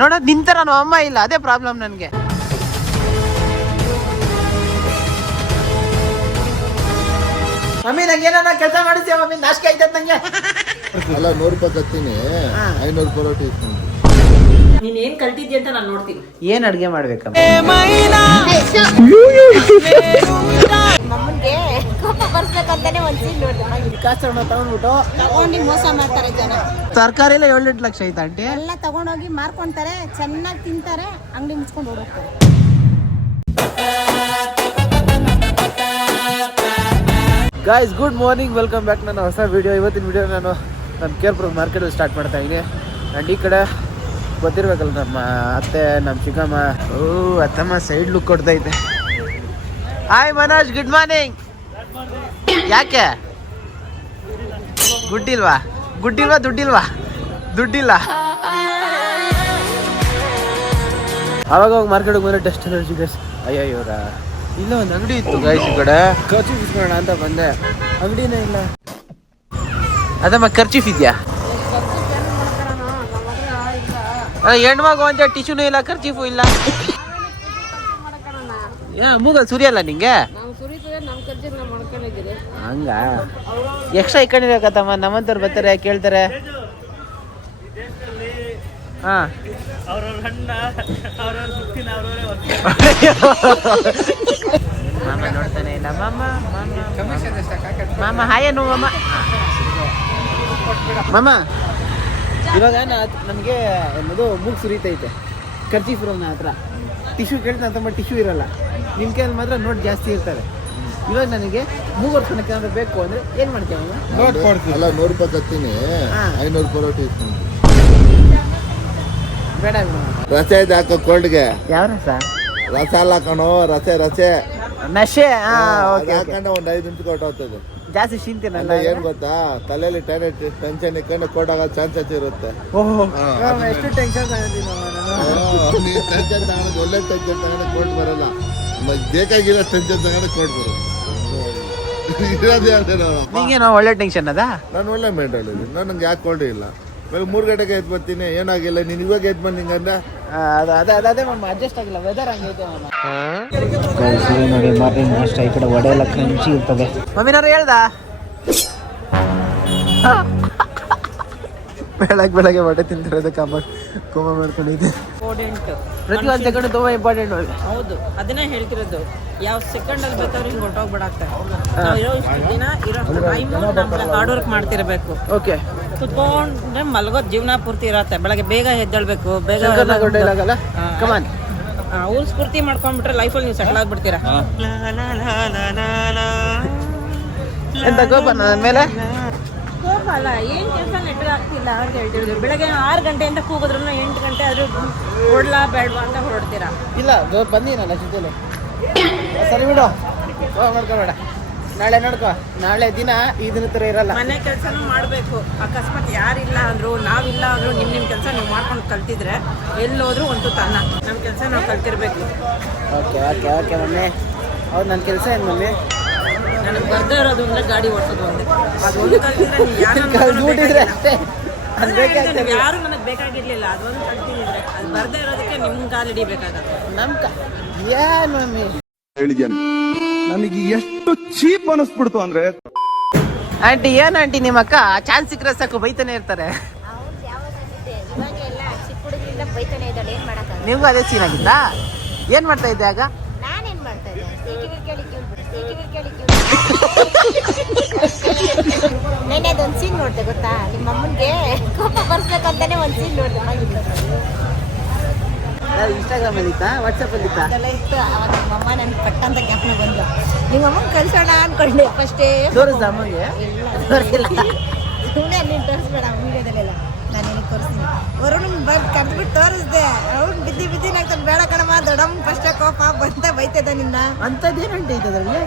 ನೋಡೋದ್ ನಿಂತರ ನಮ್ಮ ಅಮ್ಮ ಇಲ್ಲ ಅದೇ ಪ್ರಾಬ್ಲಮ್ ನನಗೆ. ಮಮ್ಮಿ ನಂಗೆ ಏನಾರ ಕೆಲಸ ಮಾಡಿಸ್ತೀಯ ಮಮ್ಮಿ? ನಾಶಕ ಆಯ್ತದ ನಂಗೆ? ಅಲ್ಲ ನೂರು ರೂಪಾಯಿ ಕತ್ತೀನಿ. ಐನೂರು ರೂಪಾಯಿ ರೊಟ್ಟಿ ಇಸ್ಕೊಂಡು ನೀನ್ ಏನ್ ಕಲ್ತಿದ್ಯ ಅಂತ ನಾನು ನೋಡ್ತೀನಿ. ಏನ್ ಅಡ್ಗೆ ಮಾಡ್ಬೇಕಮ್ಮ? ಕೋಪ ಬರ್ಸ್ಬೇಕಂತಾನೆ ಒಂದ್ ಸೀನ್ ನೋಡ್ದೆ. ಕಾಸು ತಗೊಂಡ್ಬಿಟ್ಟು ತಗೊಂಡು ಮೋಸ ಮಾಡ್ತಾರೆ ಜನ. ತರಕಾರಿ ಎಲ್ಲ ಏಳೆಂಟು ಲಕ್ಷ ಐತೆ ಆಂಟಿ? ಎಲ್ಲ ತಗೊಂಡೋಗಿ ಮಾರ್ಕೊಂತಾರೆ ಚೆನ್ನಾಗಿ ತಿಂತಾರೆ ಅಂಗಡಿ ಮುಚ್ಕೊಂಡು ಹೋಗುತ್ತೆ guys good morning welcome back ನನ್ನ ಹೊಸ ವಿಡಿಯೋ ಇವತ್ತಿನ ವಿಡಿಯೋ ನಾನು ನಮ್ಮ ಕೇರ್ಪುರ ಮಾರ್ಕೆಟ್ ಸ್ಟಾರ್ಟ್ ಮಾಡ್ತಾ ಇದ್ದೀನಿ ಆ್ಯಂಡ್ ಈ ಕಡೆ ಗೊತ್ತಿರ್ಬೇಕಲ್ಲ ನಮ್ಮ ಅತ್ತೆ ನಮ್ಮ ಚಿಕ್ಕಮ್ಮ. ಓ ಅತ್ತಮ್ಮ ಸೈಡ್ ಲುಕ್ ಕೊಡ್ತಾ ಇದ್ದೆ. ಹಾಯ್ ಮನೋಜ್ ಗುಡ್ ಮಾರ್ನಿಂಗ್ ಯಾಕೆ? ಗುಡ್ಡಿಲ್ವಾ? ಗುಡ್ಡಿಲ್ವಾ ದುಡ್ಡಿಲ್ವಾ? ದುಡ್ಡಿಲ್ಲ. ಅವಾಗ ಹೋಗಿ ಮಾರ್ಕೆಟ್ಗೆ ಬಂದ್ರೆ ಟೆಸ್ಟ್ ಎನರ್ಜಿ ಗೈಸ್ ಅಯ್ಯೋ ಇವರ ಇಲ್ಲ ಒಂದು ಅಂಗಡಿ ಇತ್ತು ಗೈಸ್ ಈ ಕಡೆ. ಖರ್ಚು ಇಸ್ಕೊಳ್ಳೋಣ ಅಂತ ಬಂದೆ. ಅಂಗಡಿನೇ ಇಲ್ಲ. ಅದಮ್ಮ ಖರ್ಚೀಫ್ ಇದೆಯಾ? ಹೆಣ್ಣು ಹೆಣ್ಮಗು ಅಂತ ಟಿಶ್ಯೂನೂ ಇಲ್ಲ ಖರ್ಚೀಫು ಇಲ್ಲ. ಏ ಮೂಗಲ್ ಸುರಿಯಲ್ಲ ನಿಂಗೆ? ಹಂಗ? ಎಕ್ಸ್ಟ್ರಾ ಇಕ್ಕಂಡಿರಕತ್ತಮ್ಮ ನಮ್ಮಂತವ್ರು ಬರ್ತಾರೆ, ಕೇಳ್ತಾರೆ. ಹಾ. ಮಾಮ ನೋಡ್ತಾನೆ ಇಲ್ಲ, ಮಾಮ ಮಾಮ ಮಾಮ. ಹಾಯ್ ಅನ್ನು ಮಾಮ. ಮಾಮ, ಇವಾಗ ನಮಗೆ ಅದು ಮೂಗ್ ಸುರಿತೈತೆ. ಕರ್ಜಿ ಫಿರೋನ ಹತ್ರ. ಟಿಶ್ಯೂ ಕೇಳ್ತಾನೆ ತಮ್ಮ ಟಿಶ್ಯೂ ಇರಲ್ಲ. ನಿಮ್ಮ ಕೈಯಲ್ಲಿ ಮಾತ್ರ ನೋಟ್ ಜಾಸ್ತಿ ಇರ್ತವೆ ಇವಾಗ ನನಗೆ ಮೂವರ್ ತನಕ ಏನಾದ್ರು ಬೇಕು ಅಂದ್ರೆ ಏನ್ ಮಾಡ್ತೇವೆ ನೋಟ್ ಕೊಡ್ತೀನಿ. ಅಲ್ಲ ನೂರು ರೂಪಾಯಿ ಕತ್ತೀನಿ ಹಾ. ಐನೂರು ಪರೋಟಿ ಇಸ್ಕೊಂಡು ಬೇಡ ರಸೆ ಇದೆ ಹಾಕೋ ಕೋಲ್ಡ್ಗೆ. ಯಾವ ರಸ? ರಸ ಅಲ್ಲ ಕಣೋ ರಸೆ ರಸೆ. ನಶೆ? ಹಾ ಓಕೆ ಓಕೆ. ಹಾಕೊಂಡೆ ಒಂದ್ ಐದು ನಿಮಿಷ ಕೊಟ್ಟೋಗ್ತದೆ ಜಾಸ್ತಿ ಅಲ್ಲ ಏನ್ ಗೊತ್ತಾ? ತಲೆಯಲ್ಲಿ ಟೆನ್ಷನ್ ಇಟ್ಕೊಂಡು ಕೊಡಾಗ ಚಾನ್ಸಸ್ ಇರುತ್ತೆ. ಓಹೋ. ಹಾ, ಎಷ್ಟು ಟೆನ್ಷನ್ ತಗೊಂಡಿದ್ದೀನಿ ನಾನು? ನೀವು ಟೆನ್ಷನ್ ತಗೊಂಡು ಒಳ್ಳೆ ಟೆನ್ಷನ್ ತಗೊಂಡು ಕೋಲ್ಡ್ ಬರಲ್ಲ. ಬೇಕಾಗಿರೋ ಟೆನ್ಷನ್ ತಗೊಂಡು ಕೋಲ್ಡ್ ಬರುತ್ತೆ ಇರೋದೇ ಅದೇ ನೋಡಪ್ಪ. ನಿಂಗೇನೋ ಒಳ್ಳೆ ಟೆನ್ಷನ್ ಅದ? ನಾನು ಒಳ್ಳೆ ಮೆಂಟಲ್ ಇದ್ದೀನಿ ನಂಗೆ ಯಾಕೆ ಕೋಲ್ಡ್ ಇಲ್ಲ? ಬೆಳಗ್ಗೆ ಮೂರು ಗಂಟೆಗೆ ಎದ್ದು ಬರ್ತೀನಿ ಏನಾಗಿಲ್ಲ? ನೀನು ಇವಾಗ ಎದ್ದು ಬಂದು ಹಿಂಗಂದ್ರೆ ಅದು ಅದೇ ಅದೇ ಅದೇ ಮಾಮ ಅಡ್ಜಸ್ಟ್ ಆಗಿಲ್ಲ. ವೆದರ್ ಹಂಗೈತೆ ಮಾಮ. ನೋಡಿ ಮಾರ್ನಿಂಗ್ ನಾಷ್ಟ ಈ ಕಡೆ ವಡೆ ಎಲ್ಲ ಕ್ರಂಚಿ ಇರ್ತದೆ. ಮಮ್ಮಿನಾರು ಹೇಳ್ದ? ಬೆಳಗ್ಗೆ ಬೆಳಗ್ಗೆ ಹೊಟ್ಟೆ ತಿಂತಿರೋದು ಕಮ್ಮ ಕೋಮ ಮಾಡ್ಕೊಂಡಿದ್ದೆ ಇಂಪಾರ್ಟೆಂಟ್ ಪ್ರತಿ ಒಂದು ಸೆಕೆಂಡ್ ತುಂಬಾ ಇಂಪಾರ್ಟೆಂಟ್ ಹೌದು ಅದನ್ನೇ ಹೇಳ್ತಿರೋದು. ಯಾವ ಸೆಕೆಂಡ್ ಅಲ್ಲಿ ಬೇಕಾದ್ರೂ ಹಿಂಗೆ ಹೊಟ್ಟೋಗ್ಬಿಡಾಗ್ತಾರೆ ನಾವು ಇರೋ ಇಷ್ಟು ದಿನ ಇರೋ ಟೈಮ್ ನಮ್ಮ ಹಾರ್ಡ್ ವರ್ಕ್ ಮಾಡ್ತಿರ್ಬೇಕು. ಓಕೆ. ಕುತ್ಕೊಂಡ್ರೆ ಮಲಗೋದ್ ಜೀವನ ಪೂರ್ತಿ ಇರತ್ತೆ. ಬೆಳಗ್ಗೆ ಬೇಗ ಎದ್ದೇಳ್ಬೇಕು ಬೇಗ. ಕಮಾನ್ ಅವ್ರು ಸ್ಫೂರ್ತಿ ಮಾಡ್ಕೊಂಡ್ಬಿಟ್ರೆ ಲೈಫಲ್ಲಿ ನೀವು ಸೆಟಲ್ ಆಗ್ಬಿಡ್ತೀರಾ? ಎಂತ ಕೋಪ ನನ್ನ ಮೇಲೆ? ಕೋಪ ಅಲ್ಲ ಏನ್ ಕೆಲಸ? ಆಗ್ತಿಲ್ಲ ಅಂತ ಹೇಳ್ತಿರೋದು. ಬೆಳಗ್ಗೆ ಆರು ಗಂಟೆಯಿಂದ ಕೂಗಿದ್ರು ಎಂಟು ಗಂಟೆ ಆದರೂ ಹೊಡ್ಲಾ ಬೇಡವಾ ಅಂತ ಹೊರಡ್ತೀರಾ? ಇಲ್ಲ ದೊ- ಬಂದೀನಲ್ಲ ಜೊತೆಲಿ. ಸರಿ ಬಿಡು. ಕೋಪ ಮಾಡ್ಕೋಬೇಡ ನಾಳೆ ನೋಡ್ಕೋ. ನಾಳೆ ದಿನ ಈ ದಿನ ತರ ಇರಲ್ಲ. ಮನೆ ಕೆಲಸನೂ ಮಾಡಬೇಕು. ಅಕಸ್ಮಾತ್ ಯಾರಿಲ್ಲ ಅಂದ್ರು ನಾವಿಲ್ಲ ಅಂದ್ರು ನಿಮ್ ನಿಮ್ ಕೆಲಸ ನೀವು ಮಾಡ್ಕೊಂಡು ಕಲ್ತಿದ್ರೆ ಎಲ್ಲೋದ್ರೂ ಒಂದು ತನ್ನ ನಮ್ಮ ಕೆಲಸ ನಾವು ಕಲ್ತಿರ್ಬೇಕು. Okay okay okay mummy. ಅವ್ರು ನನ್ನ ಕೆಲಸ ಏನು ಮಮ್ಮಿ? ನನಗೆ ಬರ್ದೇ ಇರೋದು ಅಂದ್ರೆ ಗಾಡಿ ಓಡಿಸೋದು ಒಂದೇ. ಕಲ್ತಿದ್ರೆ ಯಾರು ಕಲ್ತ್ಬಿಟ್ಟಿದ್ರೆ ಅಷ್ಟೇ. ಅದು ಬೇಕಾಗ್ತದೆ. ಯಾರು ನನಗೆ ಬೇಕಾಗಿರ್ಲಿಲ್ಲ ಅದೊಂದು ಕಲ್ತಿದ್ರೆ ಅದು ಬರ್ದೇ ಇರೋದಕ್ಕೆ ನಿಮ್ ಕಾಲು ಹಿಡಿಬೇಕಾಗತ್ತೆ. ನಮ್ಮ ಕ ಏನು ಮಮ್ಮಿ? ನಮಗೆ ನನಗೆ ಎಷ್ಟು ಚೀಪ್ ಅನಿಸ್ಬಿಡ್ತು ಅಂದ್ರೆ ಆಂಟಿ ಏನ್ ಆಂಟಿ ನಿಮ್ಮ ಅಕ್ಕ ಚಾನ್ಸ್ ಸಿಕ್ಕರೆ ಸಾಕು ಬೈತಾನೆ ಇರ್ತಾರೆ. ನಿಮ್ಗೂ ಅದೇ ಸೀನ್ ಆಗಿತ್ತಾ? ಏನು ಮಾಡ್ತಾ ಇದ್ದೆ ಆಗ? ನಾನೇನ್ ಅದೊಂದು ಸೀನ್ ನೋಡಿದೆ ಗೊತ್ತಾ? ನಿಮ್ಮ ಅಮ್ಮನ್ಗೆ ಕೋಪ ಬರ್ಸ್ಬೇಕಂತಾನೆ ಒಂದು ಸೀನ್ ನೋಡ್ದೆ ಇನ್ಸ್ಟಾಗ್ರಾಮಲ್ಲಿ ಇತ್ತಾ? ವಾಟ್ಸಪ್ಪಲ್ಲಿ ಇತ್ತಾ? ಅದೆಲ್ಲ ಇತ್ತು ಅವಾಗ ನಮ್ಮಮ್ಮ ನನ್ ಪಟ್ಟಂತ ಜ್ಞಾಪನ ಬಂದು ನಿಮ್ಮ ಅಮ್ಮನ ಕಳ್ಸೋಣ ಅನ್ಕೊಂಡೆ ಫಸ್ಟೇ ತೋರಿಸ್ದ ಅಮ್ಮಗೆ ಸುಮ್ಮನೆ ನೀನು ತೋರಿಸ್ಬೇಡ ವಿಡಿಯೋದಲ್ಲೆಲ್ಲ ನಾನು ನಿನಗೆ ತೋರಿಸ್ತೀನಿ. ವರುಣ್ ಬಂದು ಕರೆದ್ಬಿಟ್ಟು ತೋರಿಸ್ದೆ. ಅವ್ನು ಬಿದ್ದಿ ಬಿದ್ದಿ ನಾಗ್ತಾನೆ ಬೇಡ ಕಣಮ್ಮ ದೊಡ್ಡಮ್ಮ ಫಸ್ಟೇ ಕೋಪ ಬಂತ ಬೈತದ ನಿನ್ನ. ಅಂಥದ್ದೇನು ಅದರಲ್ಲಿ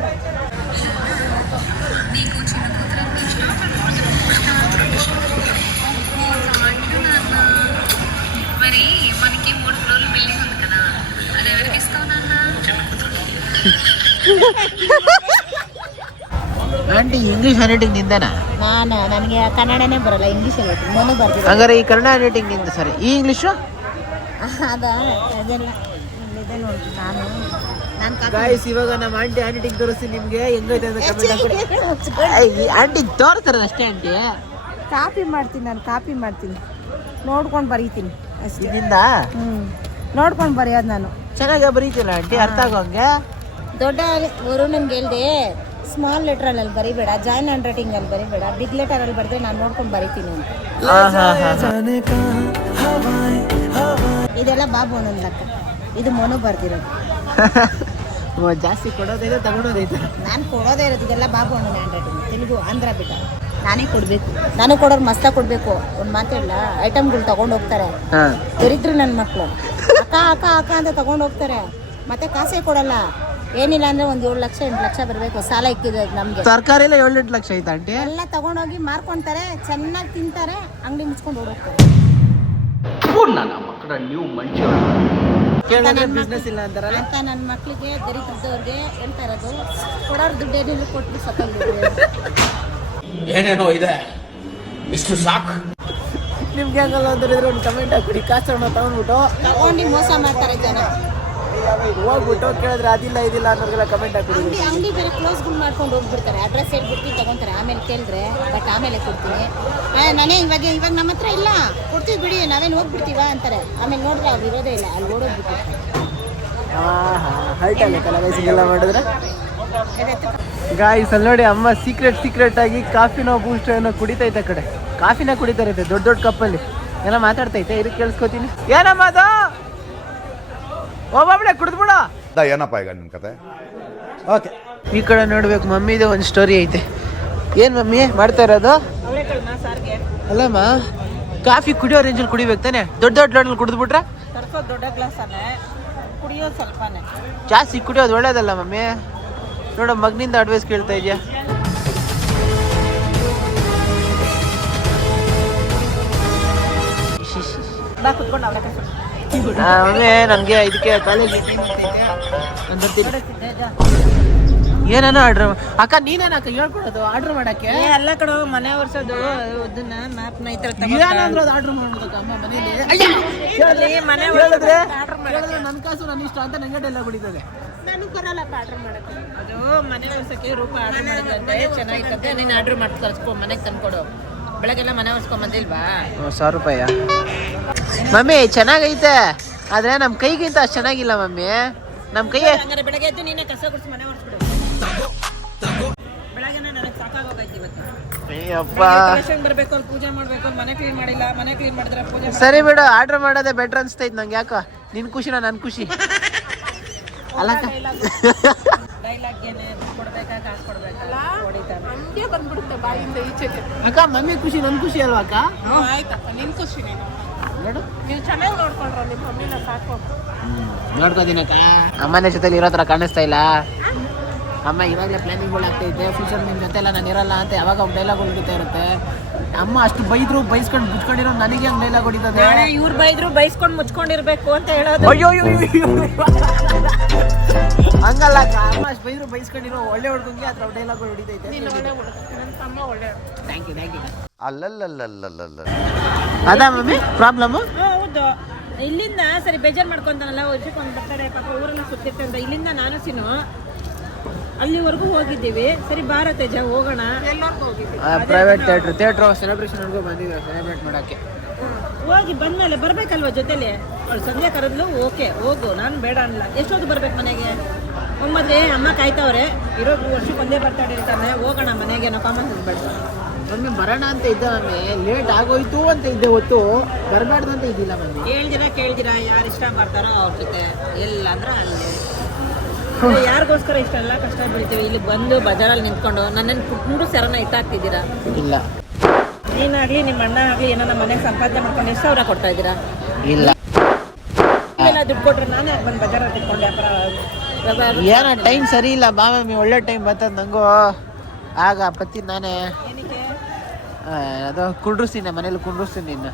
ಆಂಟಿ ಇಂಗ್ಲಿಷ್ ಹ್ಯಾಂಡ್ ನಿಂದನಾ ನಾನು ನನಗೆ ಕನ್ನಡನೇ ಬರಲ್ಲ ಇಂಗ್ಲಿಷ್ ಮೊನ್ನೆ ಬರ್ತದೆ ಹಂಗಾರೆ ಈ ಕನ್ನಡ ಹ್ಯಾಂಡ್ ನಿಂದ ಸರಿ ಈ ಇಂಗ್ಲಿಷು ಅದ ಅದೆಲ್ಲ ನಾನು ಗಾಯ್ಸ್ ಇವಾಗ ನಮ್ಮ ಆಂಟಿ ಆಂಟಿಗೆ ತೋರಿಸಿ ನಿಮ್ಗೆ. ಹೆಂಗೈತೆ ಅಂತ ಕಮೆಂಟ್ ಆಂಟಿ ತೋರಿಸ್ತಾರಲ್ಲ ಅಷ್ಟೇ ಆಂಟಿ. ಕಾಪಿ ಮಾಡ್ತೀನಿ ನಾನು ಕಾಪಿ ಮಾಡ್ತೀನಿ. ನೋಡ್ಕೊಂಡು ಬರೀತೀನಿ ಅಷ್ಟೇ. ಇದರಿಂದ ಹ್ಞೂ ನೋಡ್ಕೊಂಡು ಬರೆಯೋದು ನಾನು. ಚೆನ್ನಾಗಿ ಬರೀತಿಲ್ಲ ಆಂಟಿ? ಅರ್ಥ ಆಗೋಂಗೆ? ದೊಡ್ಡ ಅವರು ನನ್ಗೆ ಹೇಳ್ದೆ ಸ್ಮಾಲ್ ಲೆಟರ್ ಅಲ್ಲಿ ಬರಿಬೇಡ ಜಾಯಿನ್ ಹ್ಯಾಂಡ್ ರೈಟಿಂಗ್ ಅಲ್ಲಿ ಬರಿಬೇಡ ಬಿಗ್ ಲೆಟರ್ ಅಲ್ಲಿ ಬರೆದ್ರೆ ನಾನು ನೋಡ್ಕೊಂಡು ಬರಿತೀನಿ ಅಂತ. ಇದೆಲ್ಲ ಬಾಬು ಒಂದೊಂದು ಲೆಕ್ಕ. ಇದು ಮನು ಬರ್ದಿರೋದು. ಜಾಸ್ತಿ ಕೊಡೋದೈತೆ ತಗೊಳೋದೈತೆ ನಾನು ಕೊಡೋದೇ ಇರೋದು ಇದೆಲ್ಲ ಬಾಬು ಹಣ್ಣು ಹ್ಯಾಂಡ್ ರೈಟಿಂಗ್ ತೆಲುಗು ಆಂಧ್ರ ಬಿಟ್ಟ ನಾನೇ ಕೊಡಬೇಕು. ನಾನು ಕೊಡೋರು ಮಸ್ತ ಕೊಡಬೇಕು. ಒಂದು ಮಾತಿಲ್ಲ ಐಟಮ್ಗಳು ತಗೊಂಡು ಹೋಗ್ತಾರೆ. ದರಿದ್ರು ನನ್ನ ಮಕ್ಕಳು ಅಕ್ಕ ಅಕ್ಕ ಅಕ್ಕ ಅಂತ ತಗೊಂಡು ಹೋಗ್ತಾರೆ. ಮತ್ತೆ ಕಾಸೇ ಕೊಡಲ್ಲ. ಏನಿಲ್ಲ ಅಂದ್ರೆ ಒಂದ್ ಏಳು ಲಕ್ಷ ಎಂಟು ಲಕ್ಷ ಬರಬೇಕು. ಸಾಲ ಇಕ್ಕಿದೆ ನಮಗೆ. ಎಲ್ಲ ಏಳು ಎಂಟು ಲಕ್ಷ ಐತೆ ಆಂಟಿ? ಎಲ್ಲ ತಗೊಂಡೋಗಿ ಮಾರ್ಕೊಂತಾರೆ ಚೆನ್ನಾಗಿ ತಿಂತಾರೆ ಅಂಗಡಿ ಮುಚ್ಕೊಂಡು ಓಡೋಗ್ತಾರೆ. ಕೇಳಿದ್ರೆ ಬಿಸ್ನೆಸ್ ಇಲ್ಲ ಅಂತಾರಲ್ಲ? ಅಂತ ನನ್ನ ಮಕ್ಕಳಿಗೆ ದರಿದ್ರದವ್ರಿಗೆ ಹೇಳ್ತಾ ಇರೋದು ಕೊಡೋರು ಕೊಟ್ಟು ಏನೇನೋ ಇದೆ? ಇಷ್ಟು ಸಾಕು. ನಿಮ್ಗೆ ಹಂಗಲ್ಲ ಒಂದು ಕಮೆಂಟ್ ಹಾಕ್ಬಿಡಿ ತಗೊಂಡ್ಬಿಟ್ಟು. ತಗೊಂಡು ಮೋಸ ಮಾಡ್ತಾರೆ ಜನ. ಹೋಗ್ಬಿಟ್ಟು ಕೇಳಿದ್ರೆ ಅದಿಲ್ಲ ಇದಿಲ್ಲ ಅನ್ನೋರಿಗೆಲ್ಲ ಕಮೆಂಟ್ ಹಾಕ್ಬಿಡಿ ಅಂಗಡಿ ಅಂಗಡಿ ಬೇರೆ ಕ್ಲೋಸ್ಗಳು ಮಾಡ್ಕೊಂಡು ಹೋಗ್ಬಿಡ್ತಾರೆ. ಅಡ್ರೆಸ್ ಹೇಳ್ಬಿಡ್ತೀನಿ ತಗೊಂತಾರೆ. ಆಮೇಲೆ ಕೇಳಿದ್ರೆ ಬಟ್ ಆಮೇಲೆ ಕೊಡ್ತೀನಿ. ಆ, ನಾನೇ ಇವಾಗ ಇವಾಗ ನಮ್ಮ ಹತ್ರ ಇಲ್ಲ. ಕೊಡ್ತೀವಿ ಬಿಡಿ ನಾವೇನು ಹೋಗ್ಬಿಡ್ತೀವ ಅಂತಾರೆ. ಆಮೇಲೆ ನೋಡಿದ್ರೆ ಅವ್ರು ಇರೋದೇ ಇಲ್ಲ. ಅಲ್ಲಿ ಓಡೋಗ್ಬಿಟ್ಟು. ಹರ್ಟ್ ಆಗತ್ತಲ್ಲ ಗೈಸ್ ಹಿಂಗೆಲ್ಲ ಮಾಡಿದ್ರೆ ಗಾಯ್ಸ್ ಅಲ್ಲಿ ನೋಡಿ ಅಮ್ಮ ಸೀಕ್ರೆಟ್ ಸೀಕ್ರೆಟ್ ಆಗಿ ಕಾಫಿನೋ ಬೂಸ್ಟ್ ಏನೋ ಕುಡಿತೈತೆ ಆ ಕಡೆ. ಕಾಫಿನ ಕುಡಿತಾ ಇರುತ್ತೆ ದೊಡ್ಡ ದೊಡ್ಡ ಕಪ್ಪಲ್ಲಿ ಏನೋ ಮಾತಾಡ್ತೈತೆ ಇದು ಕೇಳಿಸ್ಕೊತೀನಿ. ಏನಮ್ಮ ಅದು? ಒಬ್ಬೊಬ್ಳೆ ಕುಡಿದ್ಬಿಡ ಏನಪ್ಪ ಈಗ ನಿಮ್ಮ ಕತೆ? ಓಕೆ. ಈ ಕಡೆ ನೋಡ್ಬೇಕು ಮಮ್ಮಿದು ಒಂದು ಸ್ಟೋರಿ ಐತೆ. ಏನು ಮಮ್ಮಿ ಮಾಡ್ತಾ ಇರೋದು? ಅಲ್ಲಮ್ಮ ಕಾಫಿ ಕುಡಿಯೋ ರೇಂಜಲ್ಲಿ ಕುಡಿಬೇಕು ತಾನೆ? ದೊಡ್ಡ ದೊಡ್ಡ ಲೋಟಲ್ಲಿ ಕುಡಿದ್ಬಿಟ್ರೆ ತರ್ಸೋದು ದೊಡ್ಡ ಗ್ಲಾಸಲ್ಲೇ ಕುಡಿಯೋ ಸ್ವಲ್ಪನೇ. ಜಾಸ್ತಿ ಕುಡಿಯೋದು ಒಳ್ಳೇದಲ್ಲ ಮಮ್ಮಿ? ನೋಡೋ ಮಗನಿಂದ ಅಡ್ವೈಸ್ ಕೇಳ್ತಾ ಇದೆಯಾ? ಬಾ ಕುತ್ಕೊಂಡು ಅವರೆಕಾಳು ಮಮ್ಮಿ ನನಗೆ ಇದಕ್ಕೆ ಬರ್ತೀನಿ. ಏನೇನೋ ಆರ್ಡ್ರ್ ಅಕ್ಕ ನೀನೇನ ಅಕ್ಕ ಹೇಳ್ಕೊಡೋದು? ಆರ್ಡ್ರ್ ಮಾಡಕ್ಕೆ? ಎಲ್ಲ ಕಡೆ ಮನೆ ಒರ್ಸೋದು. ಅದನ್ನ ಮ್ಯಾಪ್ ನೈತ್ರ ಏನಾದ್ರೂ ಅದು ಆರ್ಡ್ರ್ ಮಾಡ್ಬೇಕಕ್ಕ ಅಮ್ಮ ಮನೇಲಿ? ಮನೆ ಹೇಳಿದ್ರೆ ನನ್ನ ಕಾಸು ನನ್ನ ಇಷ್ಟ ಅಂತ ನಂಗೆ ಎಲ್ಲ ಹೊಡಿತದೆ ನಾನು ಬರಲ್ಲಪ್ಪ ಆರ್ಡರ್ ಮಾಡಕ್ಕೆ. ಅದು ಮನೆ ಒರ್ಸಕ್ಕೆ ರೂಪ ಆರ್ಡರ್ ಮಾಡಿದಂತೆ ಚೆನ್ನಾಗಿತ್ತಂತೆ. ನೀನು ಆರ್ಡರ್ ಮಾಡಿ ಕಳ್ಸ್ಕೊ ಮನೆಗೆ ತಂದ್ಕೊಡು. ಬೆಳಗ್ಗೆಲ್ಲ ಮನೆ ಒರ್ಸ್ಕೊಂಡ್ ಬಂದಿಲ್ವಾ ಸಾವಿರ ರೂಪಾಯ ಮಮ್ಮಿ ಚೆನ್ನಾಗೈತೆ. ಆದ್ರೆ ನಮ್ಮ ಕೈಗಿಂತ ಅಷ್ಟು ಚೆನ್ನಾಗಿಲ್ಲ ಮಮ್ಮಿ. ನಮ್ಮ ಕೈ ಬೆಳಗ್ಗೆ ಎದ್ದು ನೀನೇ ಕಸ ಗುಡಿಸಿ ಮನೆ ಒರ್ಸ್ಬಿಡು. ಬೆಳಗ್ಗೆನೆ ನನಗೆ ಸಾಕಾಗೋಗೈತಿ ಇವತ್ತು. ಬರ್ಬೇಕು ಅಲ್ಲಿ ಪೂಜೆ ಮಾಡ್ಬೇಕು ಮನೆ ಕ್ಲೀನ್ ಮಾಡಿಲ್ಲ ಮನೆ ಕ್ಲೀನ್ ಮಾಡಿದ್ರೆ ಪೂಜೆ ಸರಿ ಬಿಡು ಆರ್ಡರ್ ಮಾಡೋದೇ ಬೆಟ್ರ್ ಅನ್ಸ್ತೈತೆ ನಂಗೆ ಯಾಕೋ? ನಿನ್ ಖುಷಿನ ನನ್ ಖುಷಿ? ಅಲ್ಲ ಡೈಲಾಗ್ ಏನೇ ಕೊಡ್ಬೇಕಾ ಕಾಸು ಕೊಡ್ಬೇಕಾ? ಹೊಡಿತಾರೆ ಅಕ್ಕ ಮಮ್ಮಿ ಖುಷಿ ನನ್ ಖುಷಿ ಅಲ್ವಾ ಅಕ್ಕ? ಆಯ್ತಪ್ಪ ನಿನ್ ಖುಷಿ ನೀನು. ನೀವು ಚೆನ್ನಾಗಿ ನೋಡ್ಕೊಂಡ್ರ ನಿಮ್ಮ ಮಮ್ಮಿನ ಸಾಕು. ನೋಡ್ಕೋತೀನಕ್ಕ ಅಮ್ಮನ ಜೊತೆಲಿ ಇರೋ ಥರ ಕಾಣಿಸ್ತಾ ಇಲ್ಲ. ಅಮ್ಮ ಇವಾಗಲೇ ಪ್ಲಾನಿಂಗ್ಗಳು ಆಗ್ತೈತೆ ಫ್ಯೂಚರ್ ನಿಮ್ಮ ಜೊತೆ ಎಲ್ಲ ನಾನು ಇರಲ್ಲ ಅಂತ ಯಾವಾಗ ಅವ್ನು ಡೈಲಾಗ್ ಹೊಡಿತಾ ಇರುತ್ತೆ? ಅಮ್ಮ ಅಷ್ಟು ಬೈದ್ರು ಬೈಸ್ಕೊಂಡು ಮುಚ್ಕೊಂಡಿರೋ ನನಗೆ ಹಂಗೆ ಡೈಲಾಗ್ ಹೊಡಿತದೆ? ಇವ್ರು ಬೈದ್ರು ಬೈಸ್ಕೊಂಡು ಮುಚ್ಕೊಂಡಿರ್ಬೇಕು ಅಂತ ಹೇಳೋದು. ಅಯ್ಯೋ. ಹಂಗಲ್ಲ ಅಮ್ಮ ಅಷ್ಟು ಬೈದ್ರು ಬೈಸ್ಕೊಂಡಿರೋ ಒಳ್ಳೆ ಹುಡುಗಂಗೆ ಅದ್ರ ಡೈಲಾಗ್ ಹೊಡಿತೈತೆ ನನ್ನ ತಮ್ಮ ಒಳ್ಳೆ ಥ್ಯಾಂಕ್ ಯು ಥ್ಯಾಂಕ್ ಯು ಅಲ್ಲಲ್ಲಲ್ಲಲ್ಲಲ್ಲ ಅದಾ ಮಮ್ಮಿ? ಪ್ರಾಬ್ಲಮ್? ಹೌದು. ಇಲ್ಲಿಂದ ಸರಿ ಬೇಜಾರು ಮಾಡ್ಕೊಂತಾನಲ್ಲ ವರ್ಷಕ್ಕೆ ಒಂದು ಬರ್ತಾರೆ ಪಾಪ ಊರೆಲ್ಲ ಅಂತ. ಇಲ್ಲಿಂದ ನಾನು ಸಿನು ಅಲ್ಲಿವರೆಗೂ ಹೋಗಿದ್ದೀವಿ. ಸರಿ ಬಾರ ತೇಜ ಹೋಗೋಣ. ಪ್ರೈವೇಟ್ ಥಿಯೇಟ್ರ್ ಥಿಯೇಟ್ರ್ ಸೆಲೆಬ್ರೇಷನ್ಗೂ ಬಂದಿದ್ದೆ ಸೆಲೆಬ್ರೇಟ್ ಮಾಡೋಕ್ಕೆ. ಹೋಗಿ ಬಂದ್ಮೇಲೆ ಬರ್ಬೇಕಲ್ವ ಜೊತೆಲಿ? ಅವ್ಳು ಸಂಜೆ ಕರೆದ್ಲು ಓಕೆ ಹೋಗು ನಾನು ಬೇಡ ಅನ್ನಲ್ಲ ಎಷ್ಟೊತ್ತು ಬರ್ಬೇಕು ಮನೆಗೆ? ಒಮ್ಮದ್ರೆ ಅಮ್ಮ ಕಾಯ್ತವ್ರೆ. ಇರೋ ವರ್ಷಕ್ಕೆ ಒಂದೇ ಬರ್ತಾಡೆ ಇರ್ತಾನೆ ಹೋಗೋಣ ಮನೆಗೆ ನಾವು ಕಾಮನ್ ಬೇಡ. ಮಮ್ಮಿ ಬರೋಣ ಅಂತ ಇದ್ದ ಮಮ್ಮಿ ಲೇಟ್ ಆಗೋಯ್ತು ಅಂತ ಇದ್ದೆ ಹೊತ್ತು ಬರಬಾರ್ದು ಅಂತ ಇದ್ದಿಲ್ಲ ಮಮ್ಮಿ ಕೇಳ್ದಿರ ಕೇಳ್ದಿರ ಯಾರು ಇಷ್ಟ ಮಾಡ್ತಾರೋ ಅವ್ರ ಜೊತೆ? ಎಲ್ಲ ಅಂದ್ರೆ ಅಲ್ಲಿ. ಯಾರಿಗೋಸ್ಕರ ಇಷ್ಟೆಲ್ಲ ಕಷ್ಟ ಬೀಳ್ತೀವಿ? ಇಲ್ಲಿ ಬಂದು ಬಜಾರಲ್ಲಿ ನಿಂತ್ಕೊಂಡು ನನ್ನನ್ನು ಕುಟ್ಕೊಂಡು ಸೆರನ ಇಟ್ಟಾಕ್ತಿದ್ದೀರಾ? ಇಲ್ಲ. ನೀನಾಗ್ಲಿ ನಿಮ್ಮ ಅಣ್ಣ ಆಗ್ಲಿ ಏನೋ ನಮ್ಮ ಮನೆಗೆ ಸಂಪಾದನೆ ಮಾಡ್ಕೊಂಡು ಎಷ್ಟು ಸಾವಿರ ಕೊಡ್ತಾ ಇದ್ದೀರಾ? ಇಲ್ಲ. ಎಲ್ಲ ದುಡ್ಡು ಕೊಟ್ರೆ ನಾನೇ ಯಾಕೆ ಬಂದು ಬಜಾರಲ್ಲಿ ತಿಳ್ಕೊಂಡು ವ್ಯಾಪಾರ ಏನೋ ಟೈಮ್ ಸರಿ ಇಲ್ಲ ಬಾ ಮಮ್ಮಿ ಒಳ್ಳೆ ಟೈಮ್ ಬರ್ತದ ನಂಗೂ. ಆಗ ಪತ್ತಿ ನಾನೇ. ಅದು ಕುಂಡ್ರಿಸ್ತೀನಿ ಮನೇಲಿ ಕುಂಡ್ರಿಸ್ತೀನಿ ನಿನ್ನ.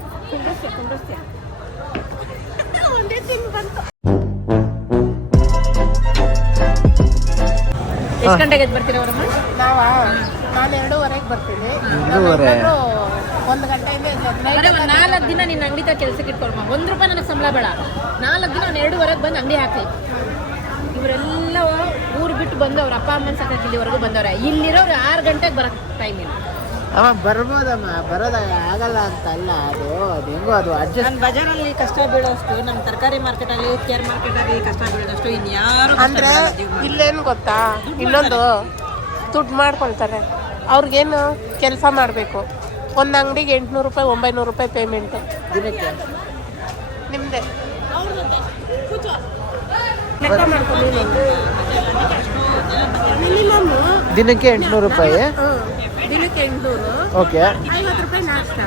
ಎಷ್ಟು ಗಂಟೆಗೆ ಎದ್ದು ಬರ್ತೀರಾ ಅವರಮ್ಮ ನಾವ? ನಾನು ಎರಡೂವರೆಗೆ ಬರ್ತೀನಿ. ಎರಡೂವರೆ. ಒಂದು ಗಂಟೆಯಿಂದ ನಾಲ್ಕು ದಿನ ನಿನ್ನ ಅಂಗಡಿ ಕೆಲ್ಸಕ್ಕೆ ಇಟ್ಕೊಳ್ಮ. ಒಂದ್ ರೂಪಾಯಿ ನನಗೆ ಸಂಬಳ ಬೇಡ. ನಾಲ್ಕು ದಿನ ಅವ್ನು ಎರಡೂವರೆಗೆ ಬಂದು ಅಂಗಡಿ ಹಾಕಿ ಇವರೆಲ್ಲ ಊರು ಬಿಟ್ಟು ಬಂದು ಅವ್ರ ಅಪ್ಪ ಅಮ್ಮನ ಸಕ್ಕ ಇಲ್ಲಿವರೆಗೂ ಬಂದವ್ರೆ. ಇಲ್ಲಿರೋರು ಆರು ಗಂಟೆಗೆ ಬರೋ ಟೈಮ್ ಇಲ್ಲ ಅಮ್ಮ ಬರ್ಬೋದಮ್ಮ ಬರೋದ ಆಗಲ್ಲ ಅಂತ ಅಲ್ಲ ಅದು ಅದು ಹೆಂಗೋ ಅದು ಅಡ್ಜಸ್ಟ್ ನಾನು ಬಜಾರಲ್ಲಿ ಕಷ್ಟ ಬೀಳೋಷ್ಟು ನಮ್ಮ ತರಕಾರಿ ಮಾರ್ಕೆಟಲ್ಲಿ ಕೇರ್ ಮಾರ್ಕೆಟಲ್ಲಿ ಕಷ್ಟ ಬೀಳೋಷ್ಟು ಇನ್ಯಾರು ಅಂದ್ರೆ ಇಲ್ಲೇನು ಗೊತ್ತಾ? ಇನ್ನೊಂದು ದುಡ್ಡು ಮಾಡ್ಕೊಳ್ತಾರೆ. ಅವ್ರಿಗೇನು ಕೆಲಸ ಮಾಡಬೇಕು. ಒಂದು ಅಂಗಡಿಗೆ ಎಂಟುನೂರು ರೂಪಾಯಿ ಒಂಬೈನೂರು ರೂಪಾಯಿ ಪೇಮೆಂಟು ದಿನಕ್ಕೆ? ನಿಮ್ಮದೇ ದಿನಕ್ಕೆ ಎಂಟುನೂರು ರೂಪಾಯಿ. ಎಂಟುನೂರು. ಓಕೆ ಐವತ್ತು ರೂಪಾಯಿ ನಾಷ್ಟ.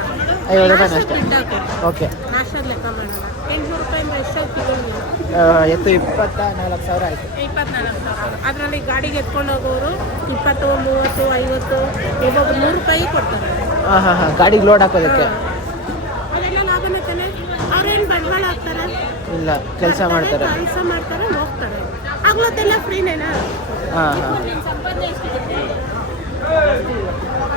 ಐವತ್ತು ರೂಪಾಯಿ ನಾಷ್ಟ ಓಕೆ ನಾಷ್ಟದ ಲೆಕ್ಕ ಮಾಡೋಣ. ಎಂಟುನೂರು ರೂಪಾಯಿಂದ ನಿಮ್ಗೆ? ಎತ್ತು ಇಪ್ಪತ್ತ ನಾಲ್ಕು ಸಾವಿರ ಆಯಿತು. ಇಪ್ಪತ್ನಾಲ್ಕು ಸಾವಿರ. ಅದರಲ್ಲಿ ಗಾಡಿಗೆ ಎತ್ಕೊಂಡು ಹೋಗೋರು ಇಪ್ಪತ್ತು ಮೂವತ್ತು ಐವತ್ತು ಒಬ್ಬೊಬ್ರು ನೂರು ರೂಪಾಯಿ ಕೊಡ್ತಾರೆ. ಹಾಂ ಹಾಂ ಹಾಂ. ಗಾಡಿಗೆ ಲೋಡ್ ಹಾಕೋದಕ್ಕೆ. ಅದೆಲ್ಲ ಲಾಭನೇ ತಾನೆ ಅವ್ರೇನು ಬಂಡವಾಳ ಹಾಕ್ತಾರೆ? ಇಲ್ಲ ಕೆಲಸ ಮಾಡ್ತಾರೆ. ಕೆಲಸ ಮಾಡ್ತಾರೆ ಹೋಗ್ತಾರೆ. ಆಗ್ಲತ್ತೆಲ್ಲ ಫ್ರೀನೇನಾ ಹಾಂ ಹಾಂ. ಸಂಪಾದನೆ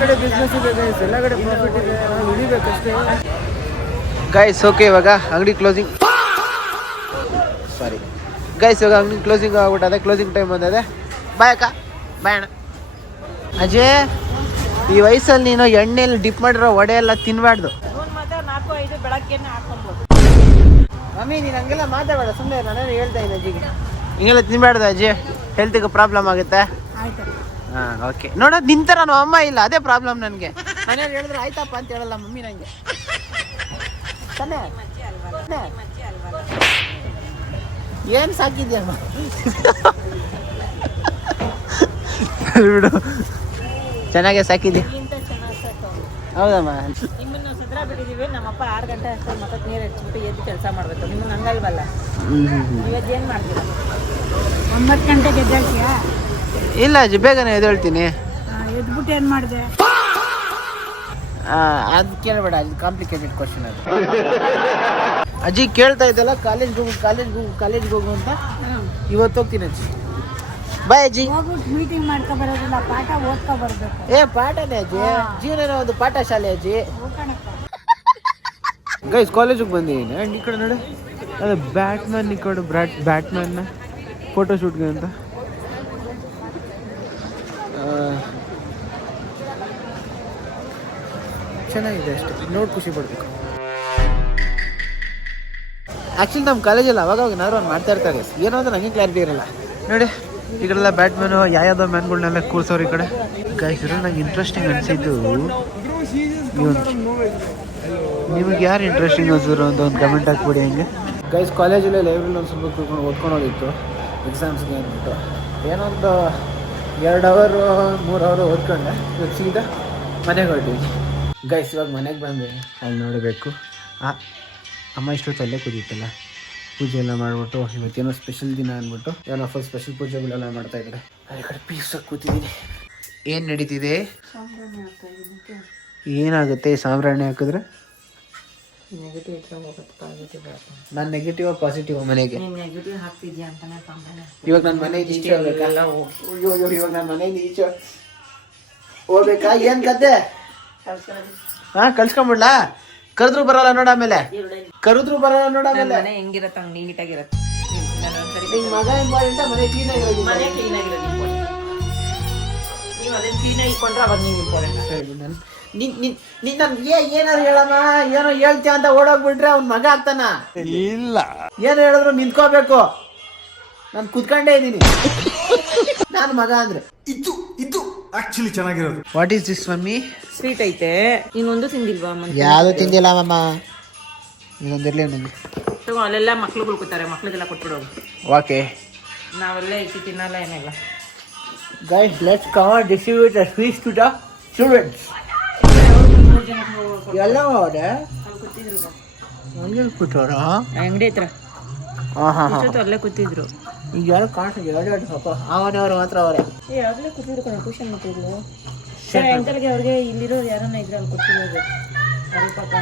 ಕಡೆ ಬಿಸ್ನೆಸ್ ಇದೆ ಗೈಸ್ ಎಲ್ಲ ಕಡೆ ಪ್ರಾಫಿಟ್ ಇದೆ. ನಾವು ಇಳಿಬೇಕಷ್ಟೇ ಗೈಸ್ ಓಕೆ ಇವಾಗ ಅಂಗಡಿ ಕ್ಲೋಸಿಂಗ್ ಸಾರಿ ಗೈಸ್ ಇವಾಗ ಅಂಗಡಿ ಕ್ಲೋಸಿಂಗ್ ಆಗ್ಬಿಟ್ಟದೆ. ಕ್ಲೋಸಿಂಗ್ ಟೈಮ್ ಬಂದಿದೆ. ಬಾಯ್ ಅಕ್ಕ. ಬಾಯ್ ಅಣ್ಣ. ಅಜಯ್ ಈ ವಯಸ್ಸಲ್ಲಿ ನೀನು ಎಣ್ಣೆಯಲ್ಲಿ ಡಿಪ್ ಮಾಡಿರೋ ವಡೆ ಎಲ್ಲ ತಿನ್ಬಾರ್ದು. ಮಮ್ಮಿ ನೀನು ಹಂಗೆಲ್ಲ ಮಾತಾಡಬೇಡ. ಸುಮ್ಮನೆ ನಾನೇನು ಹೇಳ್ತಾ ಇದ್ದೀನಿ ಅಜ್ಜಿಗೆ ಹಿಂಗೆಲ್ಲ ತಿನ್ಬಾರ್ದು ಅಜ್ಜಿ ಹೆಲ್ತಿಗೆ ಪ್ರಾಬ್ಲಮ್ ಆಗುತ್ತೆ. ಹಾಂ ಓಕೆ ನೋಡೋದು ನಿಂತರ ನಮ್ಮ ಅಮ್ಮ ಇಲ್ಲ ಅದೇ ಪ್ರಾಬ್ಲಮ್ ನನಗೆ. ಮನೇಲಿ ಹೇಳಿದ್ರೆ ಆಯ್ತಪ್ಪ ಅಂತ ಹೇಳಲ್ಲ ಮಮ್ಮಿ ನನಗೆ ತಾನೇ ಏನು ಸಾಕಿದ್ಯಮ್ಮ ಬಿಡು. ಚೆನ್ನಾಗೇ ಸಾಕಿದ್ಯಾ? ಹೌದಮ್ಮ. ನಿಮ್ಮನ್ನು ಸದ್ರ ಬಿಟ್ಟಿದೀವಿ ನಮ್ಮಪ್ಪ ಆರು ಗಂಟೆ ಅಷ್ಟೇ ಮತ್ತೆ ನೀರು ಹಚ್ಬಿಟ್ಟು ಎದ್ದು ಕೆಲಸ ಮಾಡ್ಬೇಕು. ನಿಮ್ಮನ್ನ ಹಂಗಲ್ವಲ್ಲ ಇವತ್ತು ಏನು ಮಾಡ್ತೀರಾ? ಒಂಬತ್ತು ಗಂಟೆಗೆ ಎದ್ದೇಳ್ತೀಯಾ? ಇಲ್ಲ ಅಜ್ಜಿ ಬೇಗನೆ ಎದ್ದೇಳ್ತೀನಿ. ಎದ್ಬಿಟ್ಟು ಏನು ಮಾಡಿದೆ? ಅದು ಕೇಳಬೇಡ ಅದು ಕಾಂಪ್ಲಿಕೇಟೆಡ್ ಕ್ವಶನ್ ಅದು. ಅಜ್ಜಿ ಕೇಳ್ತಾ ಇದ್ದಲ್ಲ ಕಾಲೇಜ್ಗೆ ಹೋಗು ಕಾಲೇಜ್ ಹೋಗು ಕಾಲೇಜ್ಗೆ ಹೋಗು ಅಂತ? ಇವತ್ತು ಹೋಗ್ತೀನಿ ಅಜ್ಜಿ. ಬಾಯ್ ಅಜ್ಜಿ. ಹೋಗ್ಬಿಟ್ಟು ಮೀಟಿಂಗ್ ಮಾಡ್ಕೊ ಬರೋದಿಲ್ಲ ಪಾಠ ಓದ್ಕೊ ಬರ್ಬೇಕು. ಏ ಪಾಠನೇ ಅಜ್ಜಿ. ಜೀವನ ಒಂದು ಪಾಠ ಶಾಲೆ ಅಜ್ಜಿ. ಗೈಸ್ ಕಾಲೇಜಿಗೆ ಬಂದಿದ್ದೀನಿ ಆ್ಯಂಡ್ ಈ ಕಡೆ ನೋಡಿ. ಅದೇ ಬ್ಯಾಟ್ಮ್ಯಾನ್ ಈ ಕಡೆ ಬ್ಯಾಟ್ ಬ್ಯಾಟ್ಮನ್ನ ಫೋಟೋ ಶೂಟ್ಗೆ ಅಂತ. ಚೆನ್ನಾಗಿದೆ ಅಷ್ಟೇ. ನೋಡಿ ಖುಷಿ ಪಡ್ಬೇಕು. ಆ್ಯಕ್ಚುಲಿ ನಮ್ಮ ಕಾಲೇಜಲ್ಲಿ ಅವಾಗ ಅವಾಗ ಏನಾದ್ರು ಒಂದು ಮಾಡ್ತಾ ಇರ್ತಾರೆ. ಏನೋ ಅಂದ್ರೆ ನನಗೆ ಕ್ಲಾರಿಟಿ ಇರಲ್ಲ. ನೋಡಿ ಈ ಕಡೆಲ್ಲ ಬ್ಯಾಟ್ಮ್ಯಾನು ಯಾವ್ಯಾವ್ದೋ ಮ್ಯಾನ್ಗಳನ್ನೆಲ್ಲ ಕೂರ್ಸೋರು ಈ ಕಡೆ. ಗೈಸ್ ನಂಗೆ ಇಂಟ್ರೆಸ್ಟಿಂಗ್ ಅನಿಸಿದ್ದು ನಿಮಗೆ ಯಾರು ಇಂಟ್ರೆಸ್ಟಿಂಗ್ ಅನ್ಸಿದ್ರು ಅಂತ ಒಂದು ಕಮೆಂಟ್ ಹಾಕ್ಬಿಡಿ ಹಂಗೆ. ಗೈಸ್ ಕಾಲೇಜಲ್ಲೇ ಲೈಬ್ರರಿ ಒಂದು ಸ್ವಲ್ಪ ಕೂತ್ಕೊಂಡು ಓದ್ಕೊಳೋದಿತ್ತು ಎಕ್ಸಾಮ್ಸ್ಗೆ ಅಂದ್ಬಿಟ್ಟು. ಏನೊಂದು ಎರಡು ಅವರು ಮೂರು ಅವರು ಓದ್ಕೊಂಡೆ. ಇವಾಗ ಸೀದಾ ಮನೆಗೆ ಹೊರಟಿದ್ವಿ ಗೈಸ್ ಇವಾಗ ಮನೆಗೆ ಬಂದೆ ಅಲ್ಲಿ ನೋಡಬೇಕು. ಅಮ್ಮ ಇಷ್ಟೊತ್ತು ಅಲ್ಲೇ ಕುದೀತಲ್ಲ ಪೂಜೆ ಎಲ್ಲ ಮಾಡಿಬಿಟ್ಟು, ಇವತ್ತೇನೋ ಸ್ಪೆಷಲ್ ದಿನ ಅಂದ್ಬಿಟ್ಟು, ಏನೋ ಫುಲ್ ಸ್ಪೆಷಲ್ ಪೂಜೆಗಳೆಲ್ಲ ಮಾಡ್ತಾ ಇದ್ದಾರೆ ಅದೇ ಕಡೆ ಪೀಸಾಗಿ ಕೂತಿದ್ದೀನಿ. ಏನು ನಡೀತಿದೆ? ಏನಾಗುತ್ತೆ, ಸಾಂಬ್ರಾಣಿ ಹಾಕಿದ್ರೆ? ನಾನು ನೆಗೆಟಿವ್ ಪಾಸಿಟಿವ್ ಮನೆಗೆ. ನೆಗೆಟಿವ್ ಹಾಕ್ತಿದ್ಯಾ ಅಂತಾನೆ ಸಾಂಬಾರ ಇವಾಗ ನನ್ನ ಮನೆ ಈಚೆ ಹೋಗ್ಬೇಕಲ್ಲ ಅಯ್ಯೋ ಅಯ್ಯೋ ಇವಾಗ ನನ್ನ ಮನೆಯಿಂದ ಈಚೆ ಹೋಗ್ಬೇಕಾ? ಏನ್ ಕತೆ? ಹಾ ಕಳ್ಸ್ಕೊಂಬಿಡ್ಲಾ? ಕರೆದ್ರು ಬರಲ್ಲ ನೋಡ ಆಮೇಲೆ. ಕರೆದ್ರು ಬರಲ್ಲ ನೋಡ ಆಮೇಲೆ. ಮನೆ ಹೆಂಗಿರತ್ತೆ ಹಂಗೆ ನೀಟಾಗಿರತ್ತೆ. ನಾನು ನಿನ್ ಮಗ ಇಂಪಾರ್ಟೆಂಟ್ ಮನೆ ಕ್ಲೀನ್ ಆಗಿರೋದು ಮನೆ ಕ್ಲೀನ್ ಆಗಿರೋದು important. ನೀವು ಅದನ್ನ ಕ್ಲೀನ್ ಆಗಿ ಇಟ್ಕೊಂಡ್ರೆ ಅವಾಗ ನೀವು ಇಂಪಾರ್ಟೆಂಟ್ ನೀನ್ ನನ್ ಏ ಏನಾರು ಹೇಳಮ್ಮ? ಏನೋ ಹೇಳ್ತೀಯ ಅಂತ ಓಡೋಗ್ಬಿಟ್ರೆ ಅವ್ನ ಮಗ ಆಗ್ತಾನ. ಇಲ್ಲ. ಏನು ಹೇಳಿದ್ರು ನಿಂತ್ಕೋಬೇಕು. ನಾನು ಕುತ್ಕೊಂಡೇ ಇದ್ದೀನಿ. ನಾನು ಮಗ ಅಂದ್ರೆ. ಇದು ಇದು ಆಕ್ಚುಲಿ ಚೆನ್ನಾಗಿರೋದು. What is this mummy? Sweet ಐತೆ. ಇನ್ನೊಂದು ತಿಂದಿಲ್ವಾ ಅಮ್ಮ ಯಾವುದು ತಿಂದಿಲ್ಲ ಮಮ್ಮ? ಇನ್ನೊಂದು ನನಗೆ ತಗೋ, ಅಲ್ಲೆಲ್ಲ ಮಕ್ಳುಗಳು ಕೂತಾರೆ. ಮಕ್ಳಿಗೆಲ್ಲ ಕೊಟ್ಬಿಡೋದು ಓಕೆ ನಾವೆಲ್ಲ ಇಟ್ಟು ತಿನ್ನಲ್ಲ ಏನಿಲ್ಲ. Guys let's come distribute sweets to the students. ಎಲ್ಲ ಹೋದೆ ಕೂತಿದ್ರು ಹಂಗೆ ಅಂಗಡಿ ಹತ್ರ. ಹಾಂ ಹಾಂ ಹಾಂ ಅಲ್ಲೇ ಕೂತಿದ್ರು. ಈಗ ಯಾರು ಕಾಣ್ತಿದೆ ಎರಡು ಸ್ವಲ್ಪ. ಅವನವ್ರು ಮಾತ್ರ ಅವರೇ. ಏ ಆಗ್ಲೇ ಕೂತಿದ್ರು ಕಣ ಟ್ಯೂಷನ್ ಮಕ್ಕಳು ಸಾಯಂಕಾಲಕ್ಕೆ ಅವ್ರಿಗೆ ಇಲ್ಲಿರೋ ಯಾರನ್ನ ಇದ್ರೆ ಅಲ್ಲಿ ಕೂತಿರೋದು ಅವ್ರ ಪಾಪ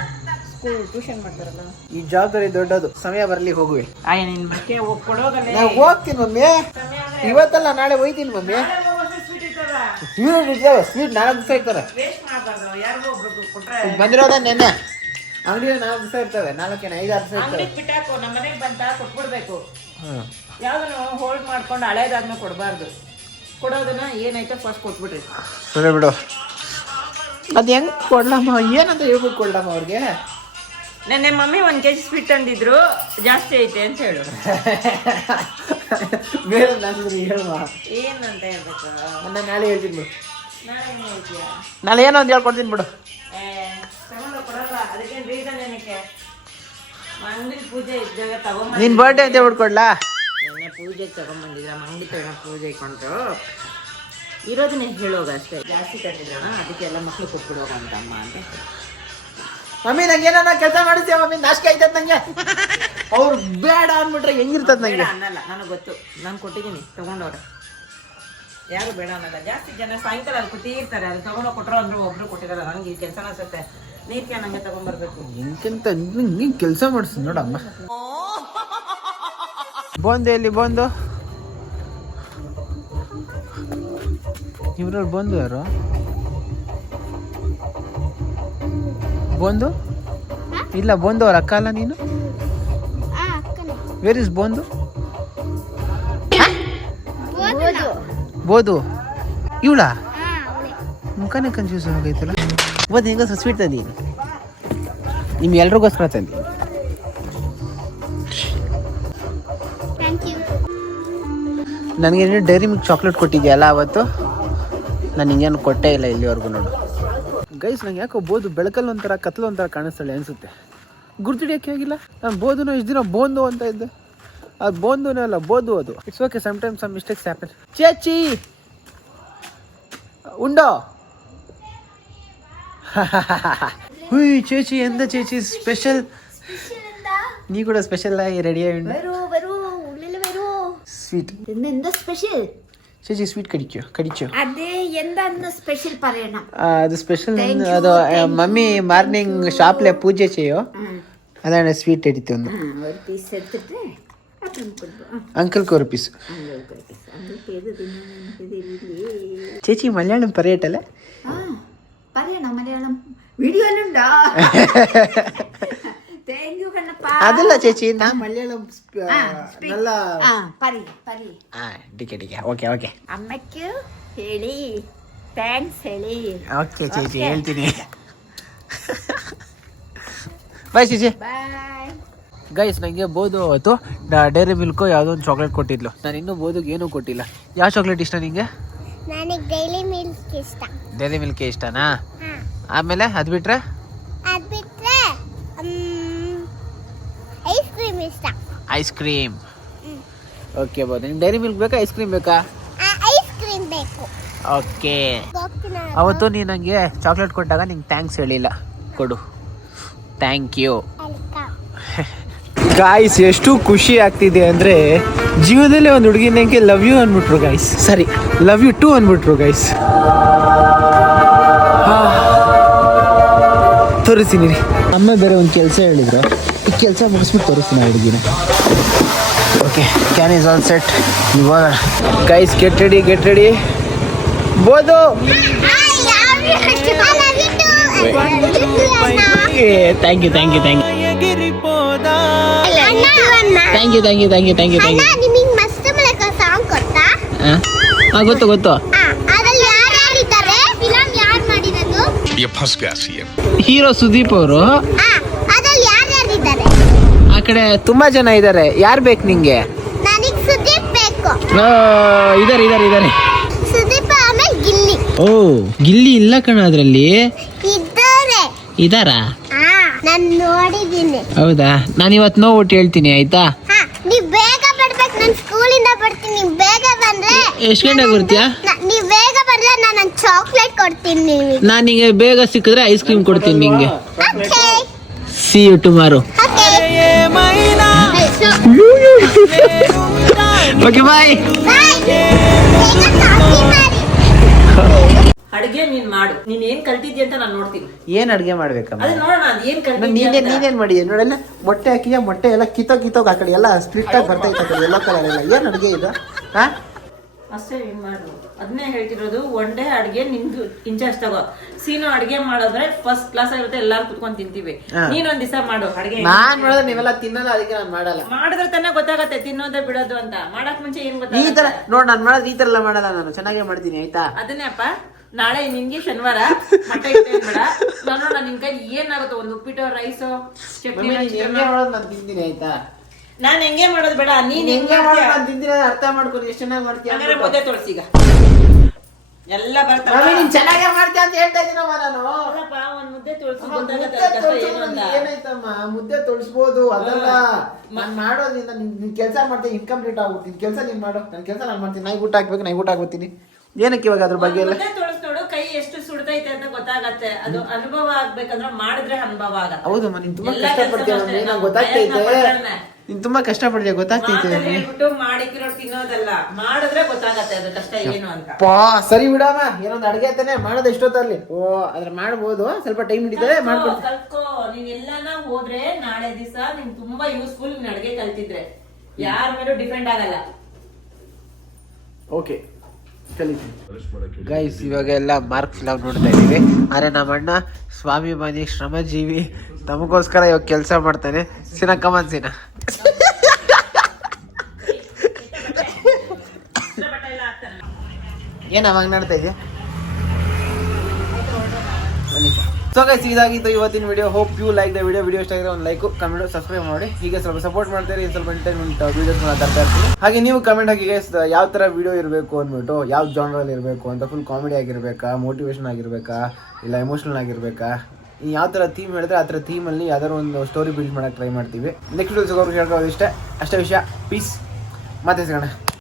ಸ್ಕೂಲ್ ಟ್ಯೂಷನ್ ಮಾಡ್ತಾರಲ್ಲ. ಈ ಜವಾಬ್ದಾರಿ ದೊಡ್ಡದು. ಸಮಯ ಬರಲಿ ಹೋಗುವೆ. ಆಯ ನಿನ್ ಮಕ್ಕೆ ಹೋಗಿ ಕೊಡೋಗಲ್ಲ ಹೋಗ್ತೀನಿ ಮಮ್ಮಿ. ಇವತ್ತಲ್ಲ ನಾಳೆ ಹೋಯ್ತೀನಿ ಮಮ್ಮಿ. ಸ್ವೀಟ್ ಇದ್ದಾವೆ ಸ್ವೀಟ್ ನಾಲ್ಕು ದಿವಸ ಇರ್ತಾರೆ. ವೇಸ್ಟ್ ಮಾಡಬಾರ್ದು. ಯಾರಿಗೂ ಒಬ್ರು ಕೊಟ್ರೆ ಬಂದಿರೋದ ನೆನ್ನೆ. ಅಂಗಡಿ ನಾಲ್ಕು ದಿವಸ ಇರ್ತವೆ. ನಾಲ್ಕೇನ ಐದಾರು ದಿವಸ ಇರ್ತವೆ. ಅಂಗಡಿ ಬಿಟ್ಟಾಕು ನಮ್ಮ ಮನೆಗೆ ಬಂತ ಕೊಟ್ಬಿಡ್ಬೇಕು. ಯಾವ್ದನ್ನು ಹೋಲ್ಡ್ ಮಾಡ್ಕೊಂಡು ಹಳೇದಾದ್ಮೇಲೆ ಕೊಡಬಾರ್ದು. ಕೊಡೋದನ್ನ ಏನೈತೆ ಫಸ್ಟ್ ಕೊಟ್ಬಿಡ್ರಿ. ಸರಿ ಬಿಡು. ಅದು ಹೆಂಗ್ ಕೊಡ್ಲಮ್ಮ? ಏನಂತ ಹೇಳ್ಬಿಟ್ಟು ಕೊಡ್ಲಮ್ಮ ಅವ್ರಿಗೆ? ನೆನ್ನೆ ಮಮ್ಮಿ ಒಂದ್ ಕೆಜಿ ಸ್ವೀಟ್ ತಂದಿದ್ರು ಜಾಸ್ತಿ ಐತೆ ಅಂತ ಹೇಳು. ಬೇರೆ ನಾನು ಹೇಳುವ. ಏನಂತ ಹೇಳ್ಬೇಕು? ನನ್ನ ನಾಳೆ ಹೇಳ್ತೀನಿ ಬಿಡು. ನಾಳೆ ಏನ್ ಹೇಳ್ತೀಯ? ನಾಳೆ ಏನೋ ಒಂದು ಹೇಳ್ಕೊಡ್ತೀನಿ ಬಿಡು. ಏ, ತಗೊಂಡು ಕೊಡಲ್ಲ ಅದಕ್ಕೆ ರೀಸನ್ ಏನಕ್ಕೆ? ಅಂಗಡಿ ಪೂಜೆ ಇದ್ದಾಗ ತಗೊಂಬ ನಿನ್ ಬರ್ಡೇ ಅಂತ ಹೇಳ್ಬಿಟ್ಟು ಕೊಡ್ಲಾ ನೆನ್ನೆ ಪೂಜೆಗೆ ತಗೊಂಬಂದಿದ್ರ ತಗೊಂಡು ಪೂಜೆ ಇಟ್ಕೊಂಡು ಇರೋದನ್ನೇ ಹೇಳೋಗ ಅಷ್ಟೇ ಜಾಸ್ತಿ ತಂದಿದ್ರಣ ಅದಕ್ಕೆ ಎಲ್ಲ ಮಕ್ಳು ಕೊಟ್ಬಿಡೋಗ ಅಂತ ಅಮ್ಮ ಅಂತ. ಮಮ್ಮಿ ನಂಗೆ ಏನಾನ ಕೆಲಸ ಮಾಡಿಸ್ತೀಯ ಮಮ್ಮಿ ನಾಶಕ ಐತೆ ನಂಗೆ. ಅವ್ರು ಬೇಡ ಅಂದ್ಬಿಟ್ರೆ ಹೆಂಗಿರ್ತದ ನಂಗೆ? ಅನ್ನಲ್ಲ ನನಗೆ ಗೊತ್ತು. ನಾನು ಕೊಟ್ಟಿದ್ದೀನಿ ತಗೊಂಡವ್ರೆ. ಯಾರು ಬೇಡ ಅನ್ನಲ್ಲ. ಜಾಸ್ತಿ ಜನ ಸಾಯಂಕಾಲ ಅಲ್ಲಿ ಕೂತಿರ್ತಾರೆ ಅದು ತಗೊಂಡು ಕೊಟ್ಟರು ಅಂದ್ರೆ ಒಬ್ರು ಕೊಟ್ಟಿರಲ್ಲ ನನಗೆ ಈ ಕೆಲಸ ಅನ್ಸುತ್ತೆ. ನೀರ್ ಕ್ಯಾನ್ ಹಂಗೆ ತಗೊಂಡ್ಬರ್ಬೇಕು ಹೆಂಗಂತ ನೀನ್ ಕೆಲಸ ಮಾಡಿಸ್ ನೋಡಮ್ಮ. ಬಂದು ಎಲ್ಲಿ ಬಂದು. ಇವ್ರಲ್ಲಿ ಬಂದು ಯಾರು? ಬಂದು ಇಲ್ಲ ಬಂದು ಅವ್ರ ಅಕ್ಕ ಅಲ್ಲ ನೀನು ವೇರ್ ಇಸ್ ಬೋಂದು ಬೋದು ಇವಳ? ಮುಖನೇ ಕನ್ಫ್ಯೂಸ್ ಆಗೈತಲ್ಲ ಬೋದು ಹೆಂಗ ಸ್ವೀಟ್ ತಂದೀನಿ ನಿಮ್ಗೆ ಎಲ್ರಿಗೋಸ್ಕರ ತಂದೀನಿ ನನಗೇನು ಡೈರಿ ಮಿಲ್ಕ್ ಚಾಕ್ಲೇಟ್ ಕೊಟ್ಟಿದ್ಯಲ್ಲ ಅವತ್ತು? ನಾನು ಹಿಂಗೇನು ಕೊಟ್ಟೇ ಇಲ್ಲ ಇಲ್ಲಿವರೆಗೂ ನೋಡು. ಗೈಸ್ ನಂಗೆ ಯಾಕೋ ಬೋದು ಬೆಳಕಲ್ಲಿ ಒಂಥರ ಕತ್ತಲು ಒಂಥರ ಕಾಣಿಸ್ತಾಳೆ ಅನಿಸುತ್ತೆ. ಗುರ್ತಿಡಿಯೋಕೆ ಆಗಿಲ್ಲ ನಾನು ಬೋದುನು ಇಷ್ಟು ದಿನ ಬೋಂದು ಅಂತ ಇದ್ದೆ. ಅದು ಬೋಂದುನೇ ಅಲ್ಲ ಬೋದು ಅದು. It's okay some times some mistakes happen ಚೇಚಿ undo! ಹುಯ್ ಚೇಚಿ ಎಂದ ಚೇಚಿ ಸ್ಪೆಷಲ್ ನೀ ಕೂಡ ಸ್ಪೆಷಲ್ ಆಗಿ ರೆಡಿ ಆಗಿ ಸ್ವೀಟ್ ಸ್ಪೆಷಲ್ ചേച്ചി സ്വീറ്റ് കടിക്കോ? കടിച്ചോ? അത് സ്പെഷ്യൽ അത് മമ്മി മോർണിംഗ് ഷാപ്പിലെ പൂജ ചെയ്യോ? അതാണ് സ്വീറ്റ് എടുത്തു വന്നു അങ്കിൾക്ക് ഒരു പീസ് ചേച്ചി മലയാളം പറയട്ടല്ലേ? പറയണോ മലയാളം? വീഡിയോ ഉണ്ടോ താങ്ക് യു കണ്ണപ്പ ಅದಲ್ಲ ചേച്ചി ನಾ ಮಲಯಾಳಂ നല്ല ആ പറയ് പറയ് ആ ടിക്കെ ടിക്കെ ಓಕೆ ಓಕೆ അമ്മയ്ക്ക് ಹೇಳಿ ಥ್ಯಾಂಕ್ಸ್ ಹೇಳಿ ಓಕೆ ചേച്ചി ಹೇಳ್ತೀನಿ ಬಾಯ್ ചേച്ചಿ ಬಾಯ್ ಗೈಸ್ ನನಗೆ ಬೋದು ಅವತ್ತು ಡೈರಿ ಮಿಲ್ಕು ಯಾವುದೋ ಒಂದು ಚಾಕ್ಲೇಟ್ ಕೊಟ್ಟಿದ್ಲು ನಾನು ಇನ್ನೂ ಬೋದುಗೆ ಏನೂ ಕೊಟ್ಟಿಲ್ಲ ಯಾವ ಚಾಕ್ಲೇಟ್ ಇಷ್ಟ ನಿಂಗೆ ನನಗೆ ಡೈಲಿ ಮಿಲ್ಕ್ ಇಷ್ಟ ಡೈರಿ ಮಿಲ್ಕ್ ಇಷ್ಟನಾ ಹಾಂ ಆಮೇಲೆ ಅದು ಬಿಟ್ರೆ ಐಸ್ ಕ್ರೀಮ್. ಓಕೆ ಬೋದು ನಿಮ್ಗೆ ಡೈರಿ ಮಿಲ್ಕ್ ಬೇಕಾ ಐಸ್ ಕ್ರೀಮ್ ಬೇಕಾ? ಐಸ್ ಕ್ರೀಮ್ ಬೇಕು. ಓಕೆ. ಅವತ್ತು ನೀನು ನನಗೆ ಚಾಕ್ಲೇಟ್ ಕೊಟ್ಟಾಗ ನಿಂಗೆ ಥ್ಯಾಂಕ್ಸ್ ಹೇಳಿಲ್ಲ. ಕೊಡು. Thank you. ವೆಲ್ಕಮ್ ಗಾಯ್ಸ್ ಎಷ್ಟು ಖುಷಿ ಆಗ್ತಿದೆ ಅಂದರೆ ಜೀವನದಲ್ಲಿ ಒಂದು ಹುಡುಗಿನಂಗೆ ಲವ್ ಯು ಅಂದ್ಬಿಟ್ರು ಗಾಯ್ಸ್ ಸರಿ ಲವ್ ಯು ಟು ಅಂದ್ಬಿಟ್ರು ಗಾಯ್ಸ್ ತೋರಿಸ್ತೀನಿ. ನೀರಿ ಅಮ್ಮ ಬೇರೆ ಒಂದು ಕೆಲಸ ಹೇಳಿದ್ರು. ಕೆಲಸ ಮುಗಿಸ್ಬಿಟ್ಟು ತೋರಿಸ್ತೀನಿ ಆ ಹುಡುಗಿನ. Okay can is all set ಇವಾಗ guys get ready get ready ಬೋದು thank you thank you thank you thank you thank you thank you thank you thank you ನಿಮಗೆ ಮಸ್ತ್ ಮೂಲಕ ಸಾಂಗ್ ಕೊಡ್ತಾ ಹಾಂ ಗೊತ್ತು ಗೊತ್ತು. ಯಾರು ಇದ್ದಾರೆ? ಫಿಲಂ ಯಾರು ಮಾಡಿರೋದು? ಹೀರೋ ಸುದೀಪ್ ಅವರು. ಕಡೆ ತುಂಬಾ ಜನ ಇದ್ದಾರೆ ಯಾರು ಬೇಕು ನಿಂಗೆ? ನನಗೆ ಸುದೀಪ್ ಬೇಕು. ಆ, ಇದಾರೆ ಇದಾರೆ ಇದಾರೆ. ಸುದೀಪ್ ಆಮೇಲೆ ಗಿಲ್ಲಿ. ಓ ಗಿಲ್ಲಿ ಇಲ್ಲ ಕಣ ಅದರಲ್ಲಿ? ಇದ್ದಾರೆ. ಇದಾರಾ? ಹಾ ನಾನು ನೋಡಿದ್ದೀನಿ. ಹೌದಾ? ನಾನು ಇವತ್ತು ನೋವು ಹೇಳ್ತೀನಿ ಆಯ್ತಾ? ಹಾ ನೀವ್ ಬೇಗ ಬರ್ಬೇಕು. ನಾನು ಸ್ಕೂಲಿಂದ ಬರ್ತೀನಿ. ನೀವ್ ಬೇಗ ಬಂದ್ರೆ ಎಷ್ಟು ಗಂಟೆಗೆ ಬರ್ತೀಯಾ? ನ- ನೀವ್ ಬೇಗ ನಾನು ಚಾಕ್ಲೇಟ್ ಕೊಡ್ತೀನಿ ನಿಮಗೆ. ನಾನು ನಿಂಗೆ ಬೇಗ ಸಿಕ್ಕಿದ್ರೆ ಐಸ್ ಕ್ರೀಮ್ ಕೊಡ್ತೀನಿ ನಿಂಗೆ. See you tomorrow okay bye ಅಡ್ಗೆ ನೀನ್ ಮಾಡು. ನೀನ್ ಏನ್ ಕಲ್ತಿದ್ಯ ಅಂತ ನಾನು ನೋಡ್ತೀನಿ. ಏನ್ ಅಡ್ಗೆ ಮಾಡ್ಬೇಕಮ್ಮ? ಅದೇ ನೋಡೋಣ ಅದ್ ಏನ್ ಕಲ್ತಿದ್ಯ ನೀನೇನ್ ಅಂತ. ನೀನೇನ್ ಮಾಡಿದ್ಯ ನೋಡಲ್ಲ ಮೊಟ್ಟೆ ಹಾಕಿಯ ಮೊಟ್ಟೆ ಎಲ್ಲ ಕಿತ್ತೋ ಕಿತ್ತೋಗ್ ಆ ಕಡೆ ಎಲ್ಲ ಸ್ಟ್ರಿಕ್ಟ್ ಆಗಿ ಆ ಕಡೆ ಎಲ್ಲೋ ಕಲರ್ ಎಲ್ಲ. ಏನ್ ಅಡುಗೆ ಇದು? ಹಾ? ಅಷ್ಟೇ ಏನ್ ಮಾಡು. ಅದನ್ನೇ ಹೇಳ್ತಿರೋದು ಒನ್ ಡೇ ಅಡ್ಗೆ ನಿಂದು ಇಂಚಾರ್ಜ್ ತಗೋ. ಸೀನು ಅಡ್ಗೆ ಮಾಡೋದ್ರೆ ಫಸ್ಟ್ ಕ್ಲಾಸ್ ಆಗಿರುತ್ತೆ ಎಲ್ಲಾರು ಕುತ್ಕೊಂಡ್ ತಿಂತೀವಿ. ನೀನ್ ಒಂದ್ ದಿವಸ ಮಾಡು ಅಡ್ಗೆ ನಾನ್ ಮಾಡಿದ್ರೆ ನೀವೆಲ್ಲ ತಿನ್ನಲ್ಲ ಅದಕ್ಕೆ ನಾನು ಮಾಡಲ್ಲ. ಮಾಡಿದ್ರೆ ತಾನೇ ಗೊತ್ತಾಗತ್ತೆ ತಿನ್ನೋದೇ ಬಿಡೋದು ಅಂತ. ಮಾಡಕ್ ಮುಂಚೆ ಏನ್ ಈ ತರ ನೋಡ್ ನಾನ್ ಮಾಡೋದು ಈ ತರ ಎಲ್ಲ ಮಾಡಲ್ಲ ನಾನು. ಚೆನ್ನಾಗೇ ಮಾಡ್ತೀನಿ ಆಯ್ತಾ? ಅದನ್ನೇ ಅಪ್ಪ ನಾಳೆ ನಿನ್ಗೆ ಶನಿವಾರ ನಾನು ಬೇಡ. ನಿನ್ ಕೈ ಏನಾಗುತ್ತೆ ಒಂದು ಉಪ್ಪಿಟ್ಟು ರೈಸು ಚಟ್ನಿ ನಾನು ತಿಂತೀನಿ ಆಯ್ತಾ? ನಾನ್ ಹೆಂಗೆ ಮಾಡೋದು ಬೇಡ ನೀನ್ ಹೆಂಗ ಹೆಂಗ್ ಮಾಡ್ತೀಯ? ಅರ್ಥ ಮಾಡ್ಕೊಂಡು ಎಷ್ಟು ಚೆನ್ನಾಗಿ ಮಾಡ್ತೀಯ ಹಂಗಾರೆ ಮುದ್ದೆ ಈಗ ಎಲ್ಲ ಬರ್ತಾರೆ ನೀನು ನೀನ್ ಚೆನ್ನಾಗೇ ಮಾಡ್ತೀಯ ಅಂತ ಹೇಳ್ತಾ ಇದ್ದೀನಮ್ಮ ನಾನು? ಅಲ್ಲಪ್ಪ, ಒಂದ್ ಮುದ್ದೆ ತೋರ್ಸು ಮುದ್ದೆ ಗೊತ್ತಾಗತ್ತೆ ಅದ್ ಕಷ್ಟ ಏನು ಅಂತ. ತೊಳ್ಸೋದು ಏನಾಯ್ತಮ್ಮ? ಮುದ್ದೆ ತೊಳ್ಸ್ಬೋದು ಅದಲ್ಲ. ನಾನ್ ಮಾಡೋದ್ರಿಂದ ನಿನ್ ನಿನ್ ಕೆಲಸ ಮಾಡ್ತೀನಿ ಇನ್ಕಂಪ್ಲೀಟ್ ಆಗುತ್ತೆ ನಿನ್ ಕೆಲಸ ನೀನ್ ಮಾಡು. ನನ್ ಕೆಲಸ ನಾನು ಮಾಡ್ತೀನಿ. ನಾಯಿ ಊಟ ಹಾಕ್ಬೇಕು ನಾಯಿ ಊಟ ಹಾಕ್ಬಿಡ್ತೀನಿ. ಏನಕ್ಕೆ ಇವಾಗ ಅದ್ರ ಬಗ್ಗೆ ಎಲ್ಲ? ಮುದ್ದೆ ನೋಡು ಕೈ ಎಷ್ಟು ಅಂತ ಗೊತ್ತಾಗತ್ತೆ. ಅದು ಅನುಭವ ಆಗ್ಬೇಕಂದ್ರೆ ಮಾಡಿದ್ರೆ ಅನುಭವ ಆಗತ್ತೆ. ಹೌದಮ್ಮ ನೀನ್ ತುಂಬಾ ಎಲ್ಲ ಕಷ್ಟ ಪಡ್ತೀಯ ನಂಗೆ ಗೊತ್ತಾಗ್ತೈತೆ. ನೀನ್ ತುಂಬಾ ಕಷ್ಟಪಡ್ತೀಯ ಗೊತ್ತಾಗ್ತೈತೆ ಮಾತಲ್ಲಿ ಮಮ್ಮಿ ಹೇಳ್ಬಿಟ್ಟು ಮಾಡಿಕಿರೋ ತಿನ್ನೋದಲ್ಲ ಮಾಡಿದ್ರೆ ಗೊತ್ತಾಗತ್ತೆ ಅದು ಕಷ್ಟ ಏನು ಅಂತ. ಪಾ ಸರಿ ಬಿಡಮ್ಮ ಏನೊಂದು ಅಡ್ಗೆ ತಾನೆ ಮಾಡೋದು ಎಷ್ಟೊತ್ತಲ್ಲಿ? ಓ ಅದ್ರ ಮಾಡ್ಬೋದು ಸ್ವಲ್ಪ ಟೈಮ್ ಹಿಡಿತದೆ ಮಾಡ್ಕೊಡ್ತೀನಿ. ಕಲ್ತ್ಕೋ ನೀನ್ ಎಲ್ಲಾನ ಹೋದ್ರೆ ನಾಳೆ ದಿವಸ ನಿಮ್ಗೆ ತುಂಬಾ ಯೂಸ್ಫುಲ್ ನಿನ್ ಅಡ್ಗೆ ಕಲ್ತಿದ್ರೆ. ಯಾರ ಮೇಲೂ ಡಿಪೆಂಡ್ ಆಗಲ್ಲ. ಓಕೆ. ಗೈಸ್ ಇವಾಗ ಎಲ್ಲ ಮಾರ್ಕ್ ಫಿಲಮ್ ನೋಡ್ತಾ ಇದ್ದೀವಿ. ಆದ್ರೆ ನಮ್ಮ ಅಣ್ಣ ಸ್ವಾಭಿಮಾನಿ ಶ್ರಮಜೀವಿ ತಮಗೋಸ್ಕರ ಇವಾಗ ಕೆಲಸ ಮಾಡ್ತಾನೆ. ಸಿನ ಕಮನ್ ಸಿನ. ಏನ್ ಅವಾಗ ನೋಡ್ತಾ ಇದೆಯಾ? ಸೊ ಗೈಸ್ ಇದಾಗಿತ್ತು ಇವತ್ತಿನ video hope you like the video video ಇಷ್ಟ ಆಗಿದ್ರೆ ಒಂದು ಲೈಕ್ ಕಮೆಂಟ್ ಸಬ್ಸ್ಕ್ರೈಬ್ ಮಾಡಿ. ಹೀಗೆ ಸ್ವಲ್ಪ ಸಪೋರ್ಟ್ ಮಾಡ್ತೀರಿ ಸ್ವಲ್ಪ ಎಂಟರ್ಟೈನ್ಮೆಂಟ್ ವಿಡಿಯೋಸ್ ತರ್ತಾ ಇರ್ತೀನಿ ಹಾಗೆ ನೀವು ಕಮೆಂಟ್ ಹಾಕಿ ಗೈಸ್ ಯಾವ ತರ ವಿಡಿಯೋ ಇರಬೇಕು ಅಂದ್ಬಿಟ್ಟು, ಯಾವ ಜಾನ್ರಲ್ಲಿ ಇರಬೇಕು ಅಂತ ಫುಲ್ ಕಾಮಿಡಿ ಆಗಿರ್ಬೇಕಾ ಮೋಟಿವೇಶನ್ ಆಗಿರ್ಬೇಕಾ, ಇಲ್ಲ ಎಮೋಷನಲ್ ಆಗಿರ್ಬೇಕಾ ಯಾವ ಥರ ಥೀಮ್ ಹೇಳಿದ್ರೆ ಆ ಥರ ಥೀಮಲ್ಲಿ ಯಾವ್ದಾದ್ರು ಒಂದು ಸ್ಟೋರಿ ಬಿಲ್ಡ್ ಮಾಡಕ್ಕೆ ಟ್ರೈ ಮಾಡ್ತೀವಿ. ನೆಕ್ಸ್ಟ್ ವಿಡಿಯೋ ಹೇಳ್ಕೊಳ್ಳೋದು ಇಷ್ಟೇ. ಅಷ್ಟೇ ವಿಷಯ. ಪೀಸ್ ಮತ್ತೆ ಸಿಗೋಣ.